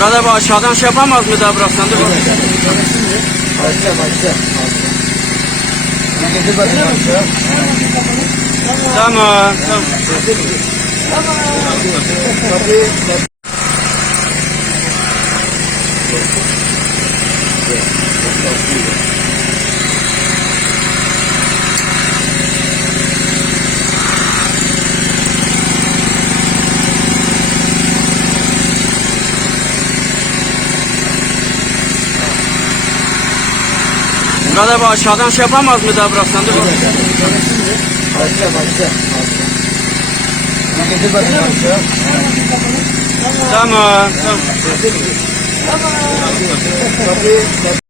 Murat abi aşağıdan şey yapamaz mı daha bıraksan dur bak. Başla başla. Getir bakayım. Tamam. Tamam. Kapıyı Murat abi aşağıdan şey yapamaz mı daha bıraksan dur başla başla. Getir bakayım aşağı. Tamam. Tamam. Kapıyı